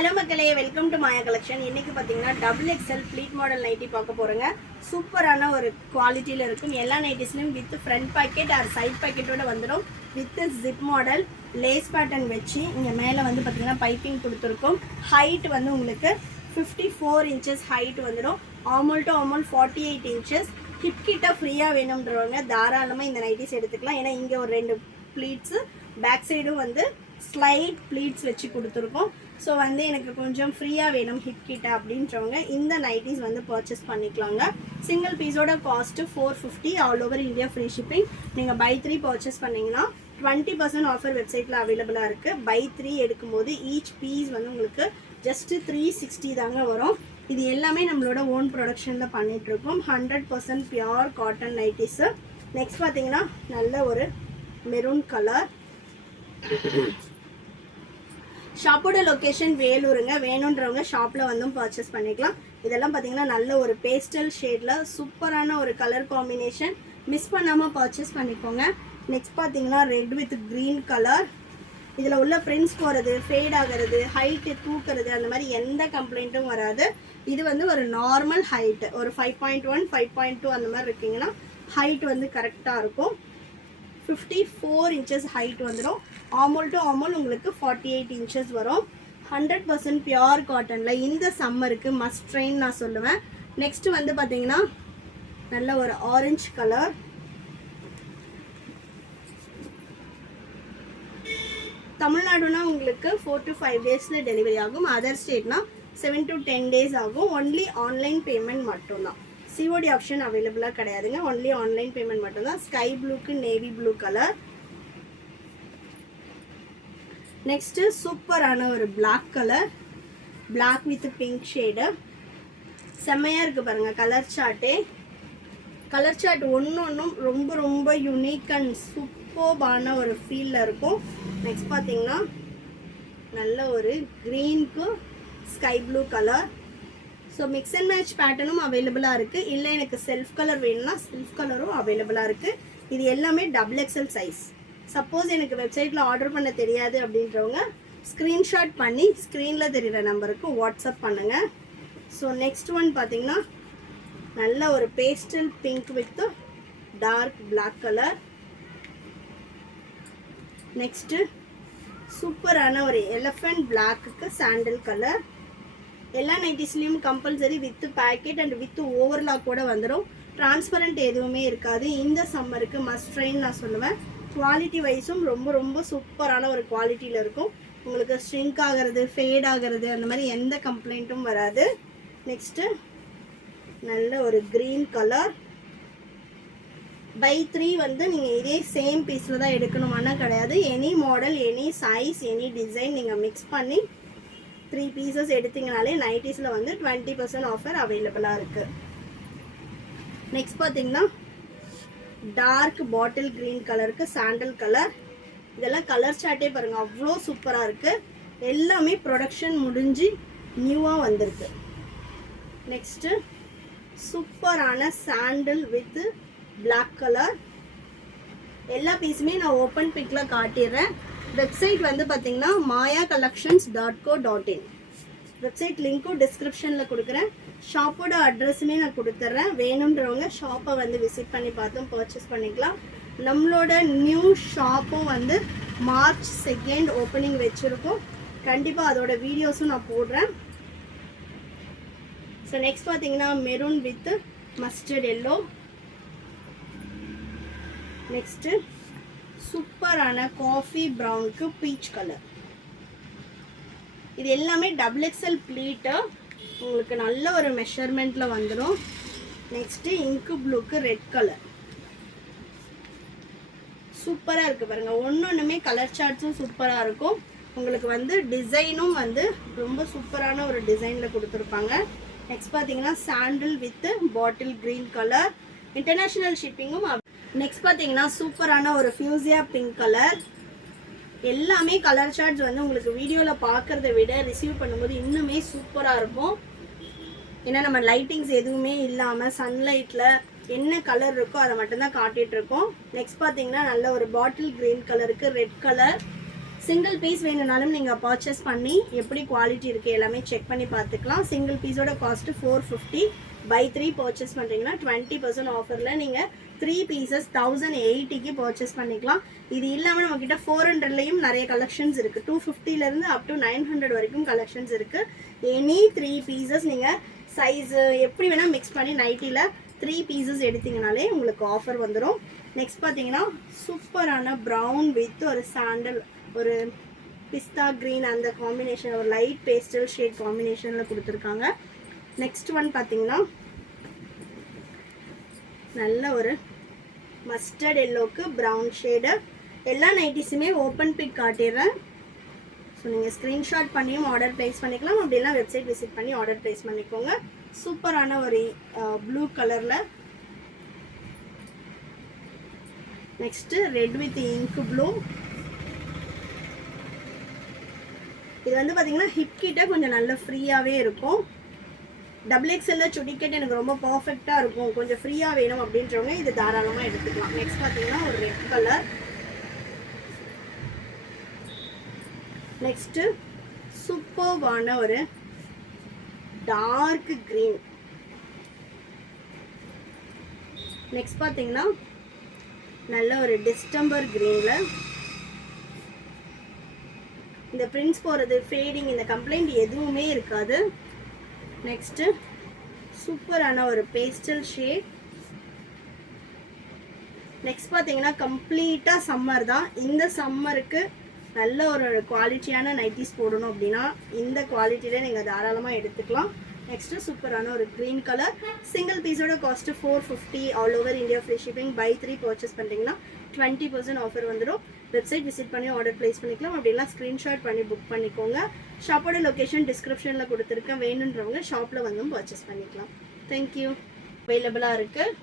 Hello மக்களே, welcome to Maya collection. இன்னைக்கு பார்த்தீங்கன்னா double XL pleat model nighty பார்க்க போகிறோங்க. சூப்பரான ஒரு குவாலிட்டியில் இருக்கும். எல்லா நைட்டிஸ்லையும் with front pocket or side பாக்கெட்டோட வந்துடும். With zip model lace pattern வச்சு இங்கே மேலே வந்து பார்த்தீங்கன்னா பைப்பிங் கொடுத்துருக்கோம். ஹைட் வந்து உங்களுக்கு 54 இன்ச்சஸ் ஹைட் வந்துடும். ஆமோல் டு ஆமோல் 48 இன்ச்சஸ். ஹிப் கிட்ட ஃப்ரீயாக வேணுன்றவங்க தாராளமாக இந்த நைட்டிஸ் எடுத்துக்கலாம். ஏன்னா இங்கே ஒரு 2 ப்ளீட்ஸு, பேக் சைடும் வந்து ஸ்லைட் ப்ளீட்ஸ் வச்சு கொடுத்துருக்கோம். ஸோ வந்து எனக்கு கொஞ்சம் ஃப்ரீயாக வேணும் ஹிப் கிட்ட அப்படின்றவங்க இந்த நைட்டிஸ் வந்து பர்ச்சேஸ் பண்ணிக்கலாங்க. சிங்கிள் பீஸோட cost 450. All over India free shipping. நீங்கள் பை 3 பர்ச்சேஸ் பண்ணிங்கன்னா 20% ஆஃபர் வெப்சைட்டில் அவைலபிளாக இருக்குது. பை 3 எடுக்கும்போது ஈச் பீஸ் வந்து உங்களுக்கு ஜஸ்ட்டு 360 தாங்க வரும். இது எல்லாமே நம்மளோட ஓன் ப்ரொடக்ஷனில் பண்ணிகிட்ருக்கோம். 100% பியோர் காட்டன் நைட்டிஸு. நெக்ஸ்ட் பார்த்தீங்கன்னா நல்ல ஒரு மெரூன் கலர். ஷாப்போட லொக்கேஷன் வேலூருங்க. வேணுன்றவங்க ஷாப்பில் வந்தும் பர்ச்சேஸ் பண்ணிக்கலாம். இதெல்லாம் பார்த்தீங்கன்னா நல்ல ஒரு பேஸ்டல் ஷேடில் சூப்பரான ஒரு கலர் காம்பினேஷன். மிஸ் பண்ணாமல் பர்ச்சேஸ் பண்ணிக்கோங்க. நெக்ஸ்ட் பார்த்தீங்கன்னா ரெட் வித் க்ரீன் கலர். இதில் உள்ள பிரிண்ட்ஸ் போகிறது, ஃபேட் ஆகிறது, ஹைட்டு தூக்குறது அந்த மாதிரி எந்த கம்ப்ளைண்ட்டும் வராது. இது வந்து ஒரு நார்மல் ஹைட்டு, ஒரு 5.1 5.2 அந்த மாதிரி இருக்கீங்கன்னா ஹைட் வந்து கரெக்டாக இருக்கும். 54 இன்ச்சஸ் ஹைட் வந்துடும். ஆமோல் டு ஆமோல் உங்களுக்கு 48 இன்ச்சஸ் வரும். 100% பியோர் காட்டனில் இந்த சம்மருக்கு மஸ்ட் ட்ரெயின் நான் சொல்லுவேன். நெக்ஸ்ட்டு வந்து பார்த்தீங்கன்னா நல்ல ஒரு ஆரஞ்சு கலர். தமிழ்நாடுனா உங்களுக்கு 4 to 5 டேஸில் டெலிவரி ஆகும். அதர் ஸ்டேட்னா 7 to 10 டேஸ் ஆகும். ஒன்லி ஆன்லைன் பேமெண்ட் மட்டும்தான். சிஓடி ஆப்ஷன் அவைலபிளாக கிடையாதுங்க. ஒன்லி ஆன்லைன் பேமெண்ட் மட்டும்தான். ஸ்கை ப்ளூக்கு நேவி ப்ளூ கலர். நெக்ஸ்ட்டு சூப்பரான ஒரு black colour. Black with pink shade. செம்மையாக இருக்குது பாருங்கள் கலர் சார்ட்டே. கலர் சார்ட் ஒன்றும் ரொம்ப ரொம்ப யூனிக் அண்ட் சூப்பர்பான ஒரு ஃபீலில் இருக்கும். நெக்ஸ்ட் பார்த்தீங்கன்னா நல்ல ஒரு க்ரீனுக்கு sky blue colour. So mix and match பேட்டர்னும் அவைலபிளாக இருக்குது. இல்லை எனக்கு செல்ஃப் கலர் வேணும்னா செல்ஃப் கலரும் அவைலபிளாக இருக்குது. இது எல்லாமே டபுள் எக்ஸ்எல் சைஸ். சப்போஸ் எனக்கு வெப்சைட்டில் ஆர்டர் பண்ண தெரியாது அப்படின்றவங்க ஸ்க்ரீன்ஷாட் பண்ணி ஸ்க்ரீனில் தெரிகிற நம்பருக்கு வாட்ஸ்அப் பண்ணுங்கள். ஸோ நெக்ஸ்ட் ஒன் பார்த்தீங்கன்னா நல்ல ஒரு pastel pink with dark black colour. Next சூப்பரான ஒரு எலஃபண்ட் பிளாக்குக்கு சாண்டல் கலர். எல்லா நைட்டிஸ்லேயும் compulsory with packet and with overlock கூட வந்துடும். டிரான்ஸ்பரண்ட் எதுவுமே இருக்காது. இந்த சம்மருக்கு மஸ்ட் ட்ரெயின் நான் சொல்லுவேன். குவாலிட்டி வைஸும் ரொம்ப ரொம்ப சூப்பரான ஒரு குவாலிட்டியில் இருக்கும். உங்களுக்கு ஸ்ட்ரிங்க் ஆகிறது, ஃபேட் ஆகிறது அந்த மாதிரி எந்த கம்ப்ளைண்ட்டும் வராது. நெக்ஸ்ட்டு நல்ல ஒரு க்ரீன் கலர். பை 3 வந்து நீங்கள் இதே சேம் பீஸில் தான் எடுக்கணுமானா கிடையாது. Any model, any size, any design நீங்கள் மிக்ஸ் பண்ணி 3 பீசஸ் எடுத்தீங்கனாலே நைட்டிஸில் வந்து 20% ஆஃபர் அவைலபிளாக இருக்குது. நெக்ஸ்ட் பார்த்தீங்கன்னா டார்க் பாட்டில் க்ரீன் கலருக்கு சாண்டல் கலர். இதெல்லாம் கலர் சார்ட்டே பாருங்கள் அவ்வளோ சூப்பராக இருக்குது. எல்லாமே ப்ரொடக்ஷன் முடிஞ்சு நியூவாக வந்திருக்கு. நெக்ஸ்ட்டு சூப்பரான சாண்டல் வித் பிளாக் கலர். எல்லா பீஸுமே நான் ஓப்பன் பிக்கில் காட்டிடுறேன். வெப்சைட் வந்து பார்த்தீங்கன்னா mayacollections.co.in. வெப்சைட் லிங்க்கும் டிஸ்கிரிப்ஷனில் கொடுக்குறேன். ஷாப்போட அட்ரஸுமே நான் கொடுத்துட்றேன். வேணுன்றவங்க ஷாப்பை வந்து விசிட் பண்ணி பார்த்தும் பர்ச்சேஸ் பண்ணிக்கலாம். நம்மளோட நியூ ஷாப்பும் வந்து March 2 ஓப்பனிங் வச்சுருக்கோம். கண்டிப்பாக அதோட வீடியோஸும் நான் போடுறேன். ஸோ நெக்ஸ்ட் பார்த்தீங்கன்னா maroon with mustard yellow. Next சூப்பரான காஃபி ப்ரௌனுக்கு பீச் கலர். இது எல்லாமே டபுள் எக்ஸ்எல் ப்ளீட்டு. உங்களுக்கு நல்ல ஒரு மெஷர்மெண்ட்டில் வந்துடும். நெக்ஸ்ட்டு இங்கு ப்ளூக்கு ரெட் கலர். சூப்பராக இருக்குது பாருங்கள். ஒன்றுமே கலர் சார்ட்ஸும் சூப்பராக இருக்கும். உங்களுக்கு வந்து டிசைனும் வந்து ரொம்ப சூப்பரான ஒரு டிசைனில் கொடுத்துருப்பாங்க. நெக்ஸ்ட் பார்த்தீங்கன்னா sandal with bottle green colour. International ஷிப்பிங்கும். நெக்ஸ்ட் பார்த்தீங்கன்னா சூப்பரான ஒரு ஃபியூசியா பிங்க் கலர். எல்லாமே கலர் சார்ட்ஸ் வந்து உங்களுக்கு வீடியோவில் பார்க்குறத விட ரிசீவ் பண்ணும்போது இன்னுமே சூப்பராக இருக்கும். ஏன்னா நம்ம லைட்டிங்ஸ் எதுவுமே இல்லாமல் சன்லைட்டில் என்ன கலர் இருக்கோ அதை மட்டும்தான் காட்டிகிட்ருக்கோம். நெக்ஸ்ட் பார்த்தீங்கன்னா நல்ல ஒரு பாட்டில் க்ரீன் கலருக்கு ரெட் கலர். சிங்கிள் பீஸ் வேணும்னாலும் நீங்கள் பர்ச்சேஸ் பண்ணி எப்படி குவாலிட்டி இருக்குது எல்லாமே செக் பண்ணி பார்த்துக்கலாம். சிங்கிள் பீஸோட காஸ்ட்டு 450. பை 3 பர்ச்சேஸ் பண்ணுறீங்கன்னா 20% ஆஃபரில் நீங்கள் 3 பீசஸ் 1080க்கு பர்ச்சேஸ் பண்ணிக்கலாம். இது இல்லாமல் நம்மக்கிட்ட 400லையும் நிறைய கலெக்ஷன்ஸ் இருக்குது. 250லேருந்து அப் டு 900 வரைக்கும் கலெக்ஷன்ஸ் இருக்குது. எனி 3 பீசஸ் நீங்கள் சைஸு எப்படி வேணால் மிக்ஸ் பண்ணி நைட்டியில் 3 பீசஸ் எடுத்திங்கனாலே உங்களுக்கு ஆஃபர் வந்துடும். நெக்ஸ்ட் பார்த்தீங்கன்னா சூப்பரான ப்ரௌன் வித் ஒரு சாண்டல், ஒரு பிஸ்தா க்ரீன் அந்த காம்பினேஷன், ஒரு லைட் பேஸ்டல் ஷேட் காம்பினேஷனில் கொடுத்துருக்காங்க. நெக்ஸ்ட் ஒன் பார்த்தீங்கன்னா நல்ல ஒரு மஸ்டர்ட் எல்லோக்கு ப்ரௌன் ஷேடு. எல்லா நைட்டிஸுமே ஓப்பன் பிக் காட்டிடுறேன். ஸோ நீங்கள் ஸ்க்ரீன்ஷாட் பண்ணியும் ஆர்டர் ப்ளேஸ் பண்ணிக்கலாம். அப்படிலாம் வெப்சைட் விசிட் பண்ணி ஆர்டர் ப்ளேஸ் பண்ணிக்கோங்க. சூப்பரான ஒரு ப்ளூ கலரில். Next red with ink blue. இது வந்து பார்த்தீங்கன்னா ஹிப் கிட்ட கொஞ்சம் நல்ல ஃப்ரீயாகவே இருக்கும். XXL சுடிக்கெட் எனக்கு ரொம்ப பர்ஃபெக்டாக இருக்கும், கொஞ்சம் ஃப்ரீயாக வேணும் அப்படின்றவங்க இது தாராளமாக எடுத்துக்கலாம். நெக்ஸ்ட் பார்த்தீங்கன்னா ஒரு ரெட் கலர். நெக்ஸ்ட்டு சூப்பர்வான ஒரு டார்க் க்ரீன். நெக்ஸ்ட் பார்த்தீங்கன்னா நல்ல ஒரு டிஸ்டம்பர் க்ரீனில். இந்த பிரிண்ட்ஸ் போகிறது, ஃபேடிங், இந்த கம்ப்ளைண்ட் எதுவுமே இருக்காது. நெக்ஸ்ட்டு சூப்பரான ஒரு பேஸ்டல் ஷேட். நெக்ஸ்ட் பார்த்தீங்கன்னா கம்ப்ளீட்டாக சம்மர் தான். இந்த சம்மருக்கு நல்ல ஒரு குவாலிட்டியான நைட்டிஸ் போடணும் அப்படின்னா இந்த குவாலிட்டியில் நீங்கள் தாராளமாக எடுத்துக்கலாம். நெக்ஸ்ட்டு சூப்பரான ஒரு க்ரீன் கலர். சிங்கிள் பீஸோட cost 450. All over India free shipping. Buy 3 purchase பண்ணுறீங்கன்னா 20% ஆஃபர் வந்துடும். வெப்சைட் விசிட் பண்ணி ஆர்டர் ப்ளேஸ் பண்ணிக்கலாம். அப்படிலாம் ஸ்க்ரீன்ஷாட் பண்ணி புக் பண்ணிக்கோங்க. ஷாப்போட லொக்கேஷன் டிஸ்கிரிப்ஷனில் கொடுத்துருக்கேன். வேணுன்றவங்க ஷாப்பில் வந்து பர்ச்சேஸ் பண்ணிக்கலாம். தேங்க்யூ. அவைலபிளாக இருக்குது.